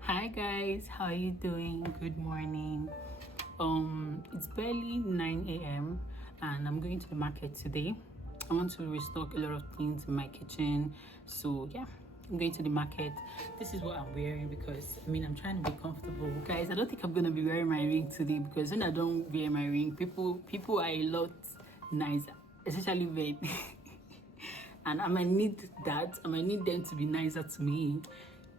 Hi guys, how are you doing? Good morning. It's barely 9 a.m. and I'm going to the market today. I want to restock a lot of things in my kitchen. So yeah, I'm going to the market. This is what I'm wearing because I'm trying to be comfortable. Guys, I don't think I'm gonna be wearing my ring today because when I don't wear my ring, people are a lot nicer, especially men. And I might need that. I might need them to be nicer to me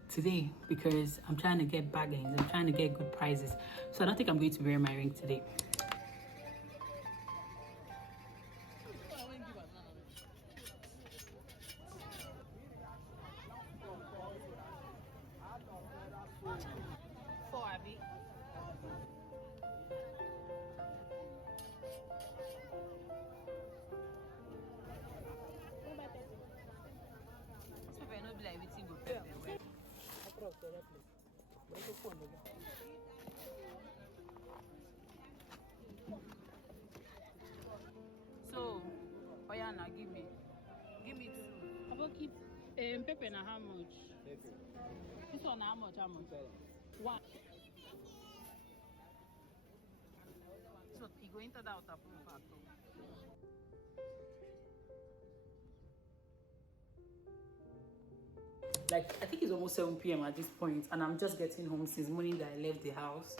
today because I'm trying to get bargains. I'm trying to get good prices. So I don't think I'm going to wear my ring today. So, Oyana, give me two. How about keep pepper now? How much? Pepper. This one how much? How much? One. So you go into that water. Like I think it's almost 7 p.m. at this point, and I'm just getting home since morning that I left the house.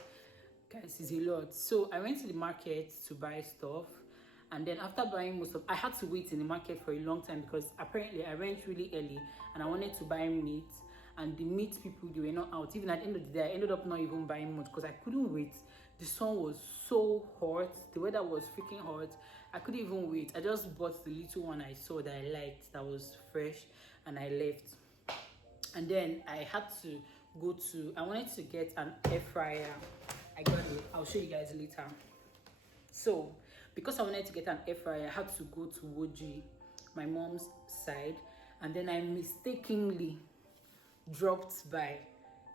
Guys, it's a lot. So I went to the market to buy stuff, and then after buying most of, I had to wait in the market for a long time because apparently I went really early and I wanted to buy meat, and the meat people, they were not out. Even at the end of the day, I ended up not even buying much because I couldn't wait. The sun was so hot, the weather was freaking hot. I couldn't even wait. I just bought the little one I saw that I liked, that was fresh, and I left. And then I had to I wanted to get an air fryer. I got it. I'll show you guys later. So because I wanted to get an air fryer, I had to go to Woji, my mom's side, and then I mistakenly dropped by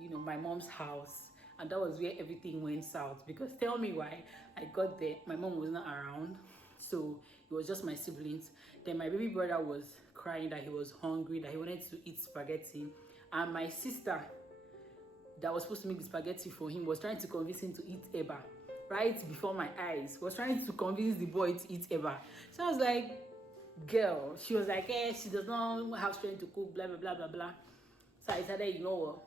my mom's house, and that was where everything went south. Because tell me why. I got there, my mom was not around, so it was just my siblings. Then my baby brother was crying that he was hungry, that he wanted to eat spaghetti, and my sister that was supposed to make the spaghetti for him was trying to convince him to eat eba right before my eyes, was trying to convince the boy to eat eba. So I was like, girl, she was like, she does not have strength to cook, blah blah blah blah blah. So I decided, you know what,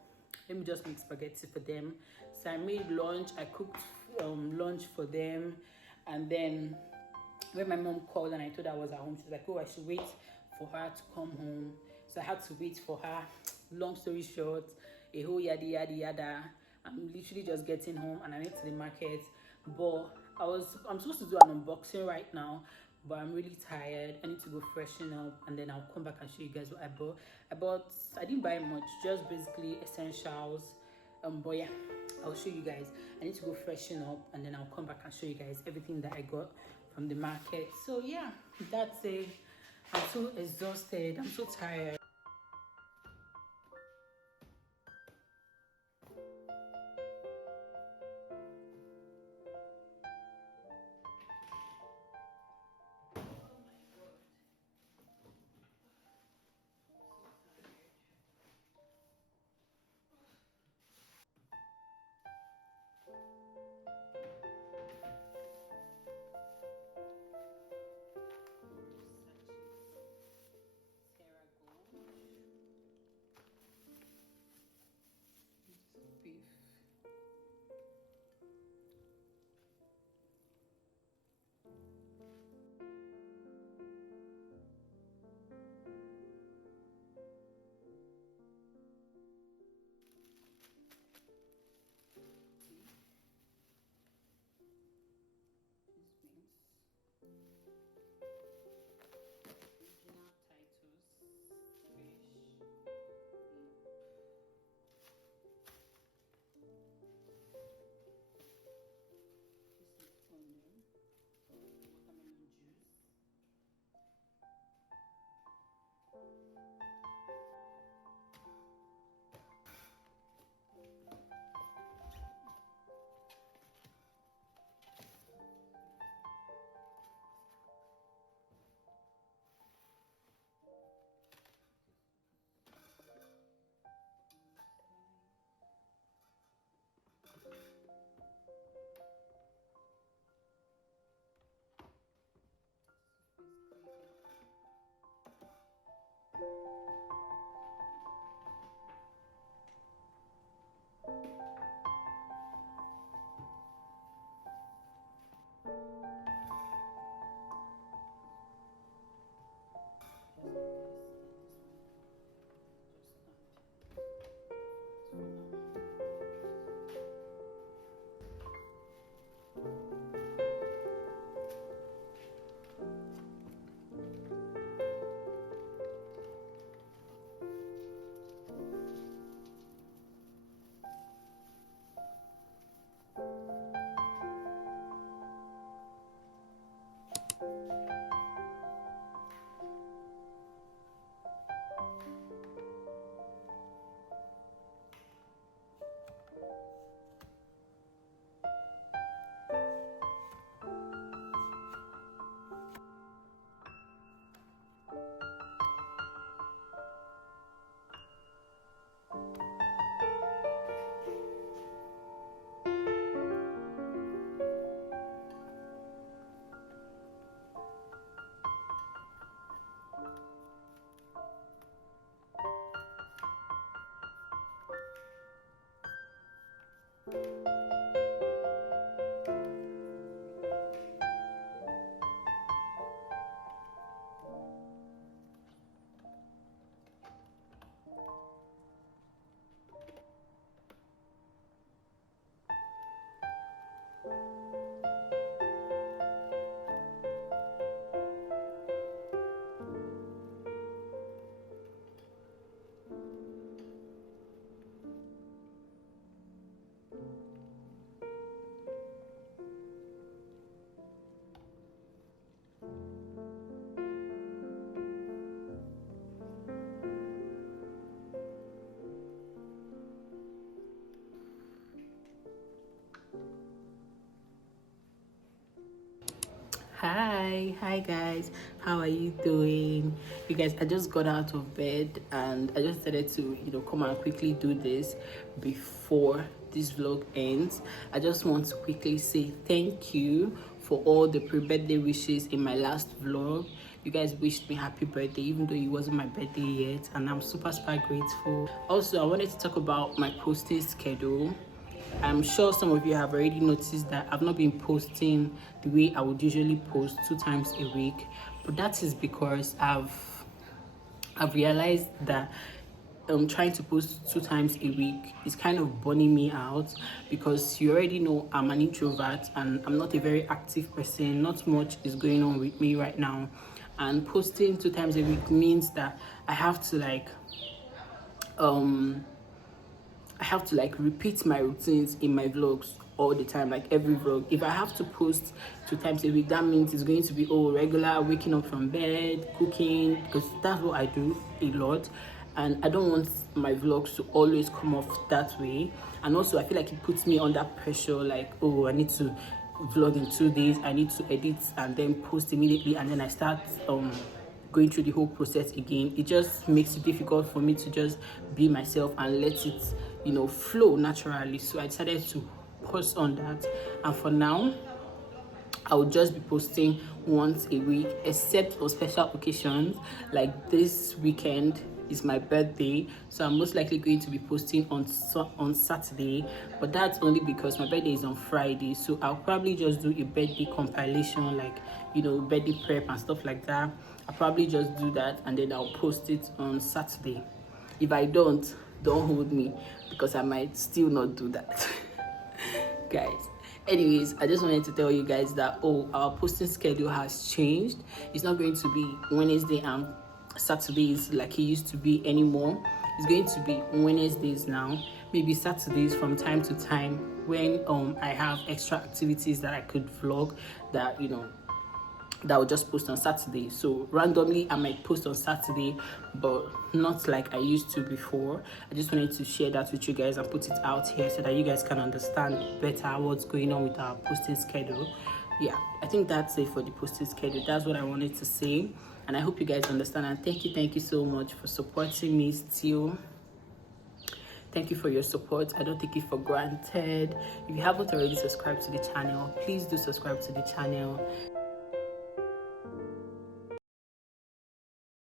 let me just make spaghetti for them. So I made lunch. I cooked lunch for them, and then when my mom called and I told her I was at home, she was like, oh, I should wait for her to come home. So I had to wait for her. Long story short, a whole yada yada yada. I'm literally just getting home and I went to the market, but I'm supposed to do an unboxing right now, but I'm really tired. I need to go freshen up and then I'll come back and show you guys what I bought. I didn't buy much, just basically essentials. But yeah, I'll show you guys. I need to go freshen up and then I'll come back and show you guys everything that I got from the market. So yeah, that's it. I'm so exhausted. I'm so tired. Hi guys, how are you doing? You guys, I just got out of bed and I just decided to come and quickly do this before this vlog ends. I just want to quickly say thank you for all the pre-birthday wishes in my last vlog. You guys wished me happy birthday even though it wasn't my birthday yet, and I'm super grateful. Also, I wanted to talk about my posting schedule. I'm sure some of you have already noticed that I've not been posting the way I would usually post 2 times a week, but that is because I've realized that trying to post 2 times a week is kind of burning me out, because you already know I'm an introvert and I'm not a very active person. Not much is going on with me right now, and posting 2 times a week means that I have to repeat my routines in my vlogs all the time, like every vlog. If I have to post 2 times a week, that means it's going to be regular waking up from bed, cooking, because that's what I do a lot, and I don't want my vlogs to always come off that way. And also, I feel like it puts me under pressure, like, oh, I need to vlog in 2 days, I need to edit and then post immediately, and then I start going through the whole process again. It just makes it difficult for me to just be myself and let it flow naturally. So I decided to pause on that, and for now I will just be posting once a week, except for special occasions. Like this weekend is my birthday, so I'm most likely going to be posting on Saturday, but that's only because my birthday is on Friday. So I'll probably just do a birthday compilation, like birthday prep and stuff like that. I'll probably just do that and then I'll post it on Saturday. If I don't hold me, because I might still not do that. Guys, anyways, I just wanted to tell you guys that our posting schedule has changed. It's not going to be Wednesday and Saturdays like it used to be anymore. It's going to be Wednesdays now, maybe Saturdays from time to time, when I have extra activities that I could vlog, that that I'll just post on Saturday. So randomly I might post on Saturday, but not like I used to before. I just wanted to share that with you guys and put it out here so that you guys can understand better what's going on with our posting schedule. Yeah, I think that's it for the posting schedule. That's what I wanted to say, and I hope you guys understand, and thank you so much for supporting me still. Thank you for your support. I don't take it for granted. If you haven't already subscribed to the channel, please do subscribe to the channel.